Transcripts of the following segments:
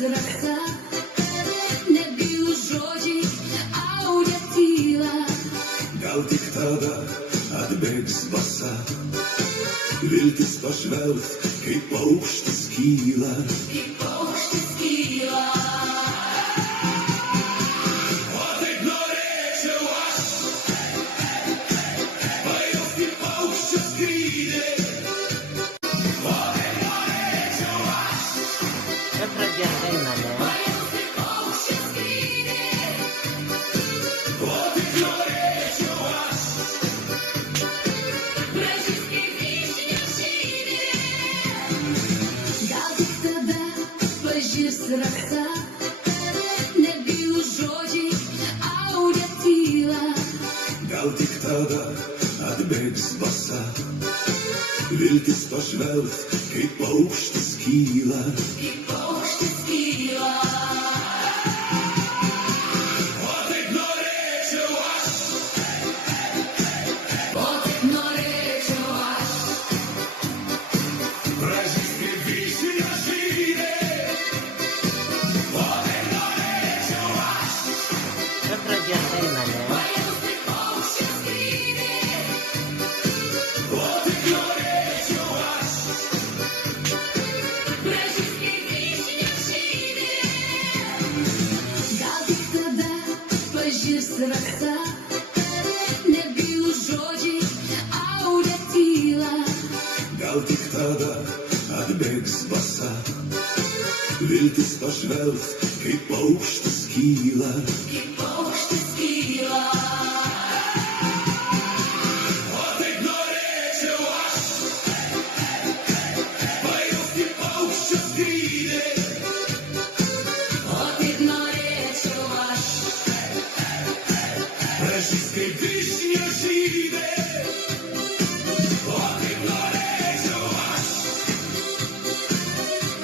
serca, nebiju žodžiai, audė tyla. Gal tik tada atbėgs vasa, viltis pažvelgt, kaip paukštis kyla. Kaip paukštis kyla. O taip norėčiau aš, pajaust kaip paukščio skrydį. O taip norėčiau aš, Čia pradės daina, ne? Pajaust kaip paukščio skrydį. o taip norėčiau aš. Gražus kaip vyšnia žydė. Gal tik tada pažirs rakta, nebijų žodžiai, audė tyla. Gal tik tada atbėgs vasa, viltis pažvelgt, kaip paukštis kyla. Kaip paukštis kyla. O taip norėčiau aš, O tik norėčiau aš. gražus kaip vyšnia žydė. O taip norėčiau aš, Čia pradės daina, ne? Pajaust kaip paukščio skrydį. o taip norėčiau aš. Gražus kaip vyšnia žydė. Gal tik tada pažirs rakta, nebijų žodžiai, audė tyla. Gal tik tada atbėgs vasa, viltis pažvelgt, kaip paukštis kyla. Kaip paukštis kyla. O taip norėčiau aš, pajaust kaip paukščio skrydį. O tik norėčiau aš. Gražus kaip vyšnia žydė. O taip norėčiau aš,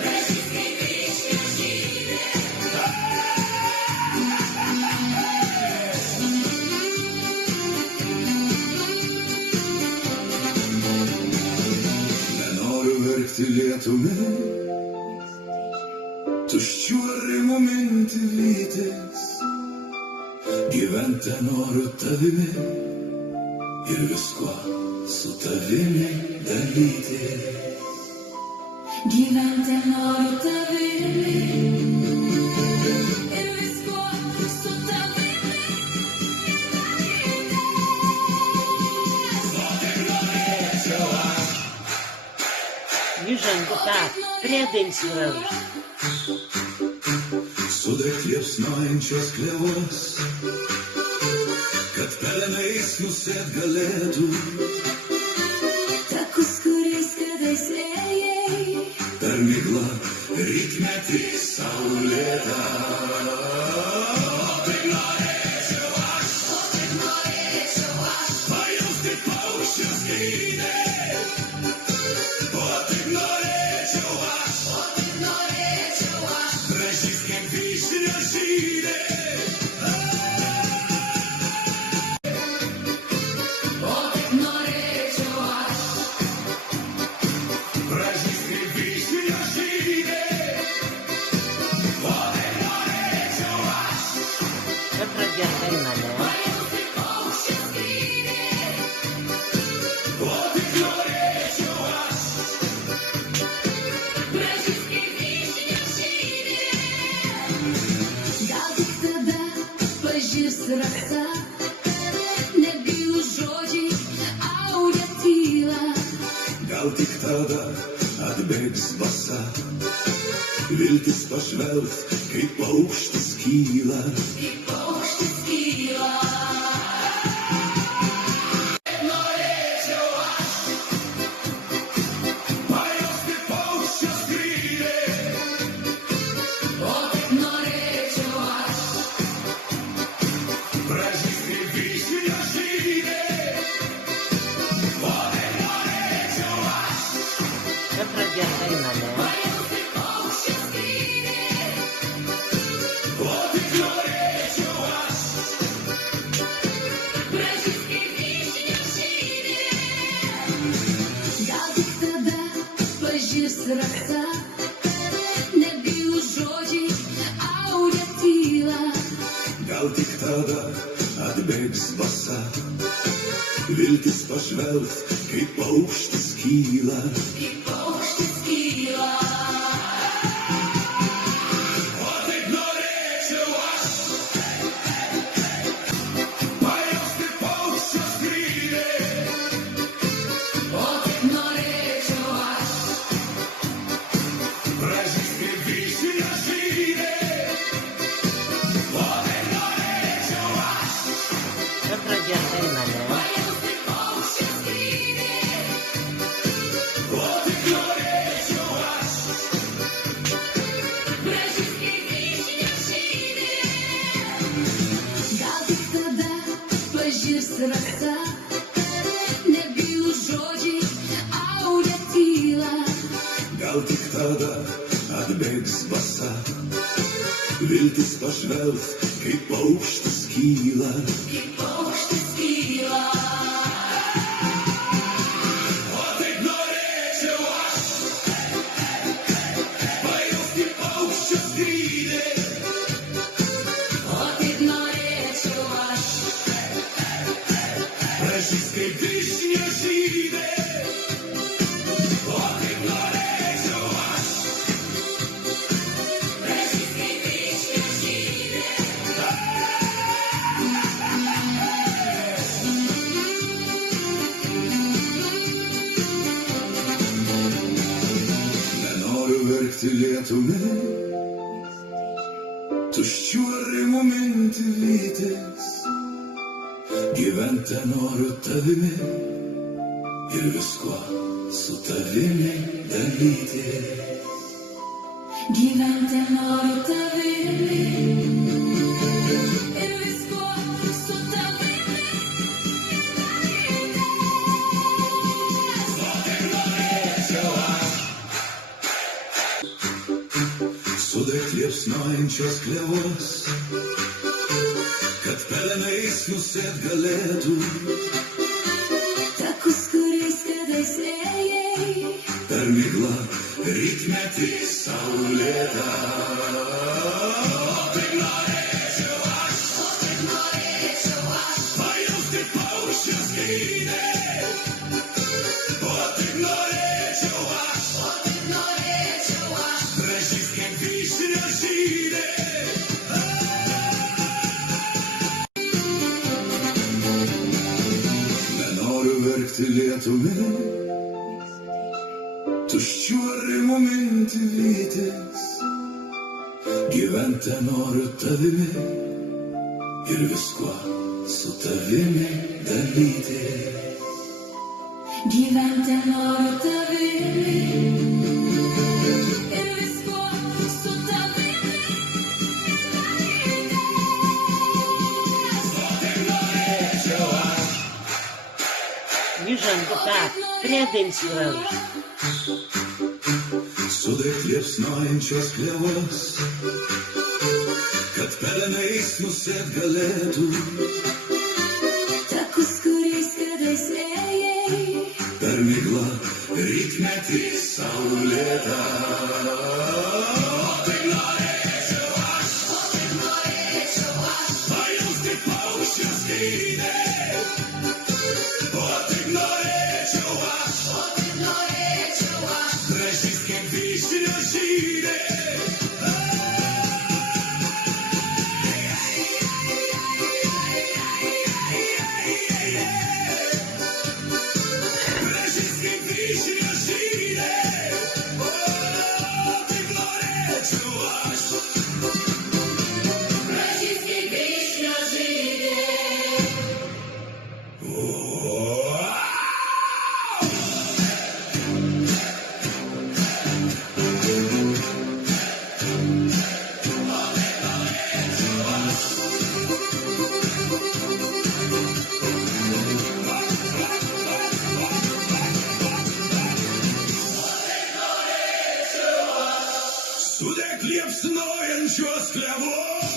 Gražus kaip vyšnia žydė. nenoriu verkti lietumi, tuščių arimų minti vytis. Gyventi noriu tavimi ir viskuo su tavimi dalyti. Gyventi noriu tavimi ir visko su tavimi. Įžanga tą priedais gražus. Sudegt liepsnojančios klevos, kad pelenais nusėt galėtų. Takus, kuris kadais ėjai, Per miglą rytmetį saulėtą. O taip norėčiau aš, pajaust kaip paukščio skrydį. O taip norėčiau aš, gražus kaip vyšnia žydė. o tik norėčiau aš. Gražus kaip vyšnia žydė. O taip norėčiau aš, Čia pradės daina, ne? Pajaust kaip paukščio skrydį. o taip norėčiau aš. Gražus kaip vyšnia žydė. Gal tik tada pažirs rakta, nebijų žodžiai, audė tyla. Gal tik tada atbėgs vasa, viltis pažvelgt, kaip paukštis kyla. Kaip paukštis kyla. Norėčiau aš, pajaust kaip paukščio skrydį. O tik norėčiau aš. Gražus kaip vyšnia žydė. O taip norėčiau aš, Čia pradės daina, ne? Pajaust kaip paukščio skrydį. o taip norėčiau aš. Gražus kaip vyšnia žydė. Gal tik tada pažirs rakta, nebijų žodžiai, tada atbėgs basa. Viltis pažvelgt, kaip paukštis kyla. Kaip paukštis kyla. O taip norėčiau aš pajausti paukščio skrydį. O taip norėčiau aš. Pražyst kaip vyšnia žydė. O taip norėčiau aš Nepradėk dainą, ne? Pajausti paukščio skrydį. o taip norėčiau aš Gražus kaip vyšnia žydė. Gal tik tada pažirs rasa. Nebylūs žodžiai audė tylą. Gal tik tada atbėgs basa. Viltis pažvelgt, kaip paukštis kyla. Kaip paukštis kyla. O taip norėčiau aš pajausti paukščio skrydį. O taip norėčiau aš. Pražyst kaip vyšnia žydė. O taip norėčiau aš Gražus kaip vyšnia žydė. nenoriu verkti lietumi. Tuščių arimų minti vytis. Gyventi noriu tavimi ir viskuo su tavimi dalyti. Gyventi noriu tavimi ir viskuo su tavimi. Sudėk liepsnojančios klevos, kad pelenais nusėt galėtų. Takus, kuriais kadais ėjai. Per miglą rytmetį saulėtą. Taip norėčiau aš O taip norėčiau aš. pajausti paukščio skrydį. O taip norėčiau aš O taip norėčiau aš. pražyst kaip vyšnia žydė. Nenoriu verkti lietumi. Tuščių arimų minti vytis. Gyventi noriu tavimi ir viskuo su tavimi dalyti. Gyventi noriu tavimi ir viskuo su tavimi. Міжанку, так, прядень сразу. Sudėk liepsnojančios klevos, kad pelenais nusėt galėtų. Takus, kuriais kadais ėjai. Per miglą rytmetį saulėtą. Tai norėčiau aš O taip norėčiau aš. pajausti paukščio skrydį. O taip norėčiau aš O taip norėčiau aš. pražyst kaip vyšnia žydė. Pražyst kaip vyšnia žydė. O taip norėčiau aš Gražus kaip vyšnia žydė. Sudėk liepsnojančios klevos,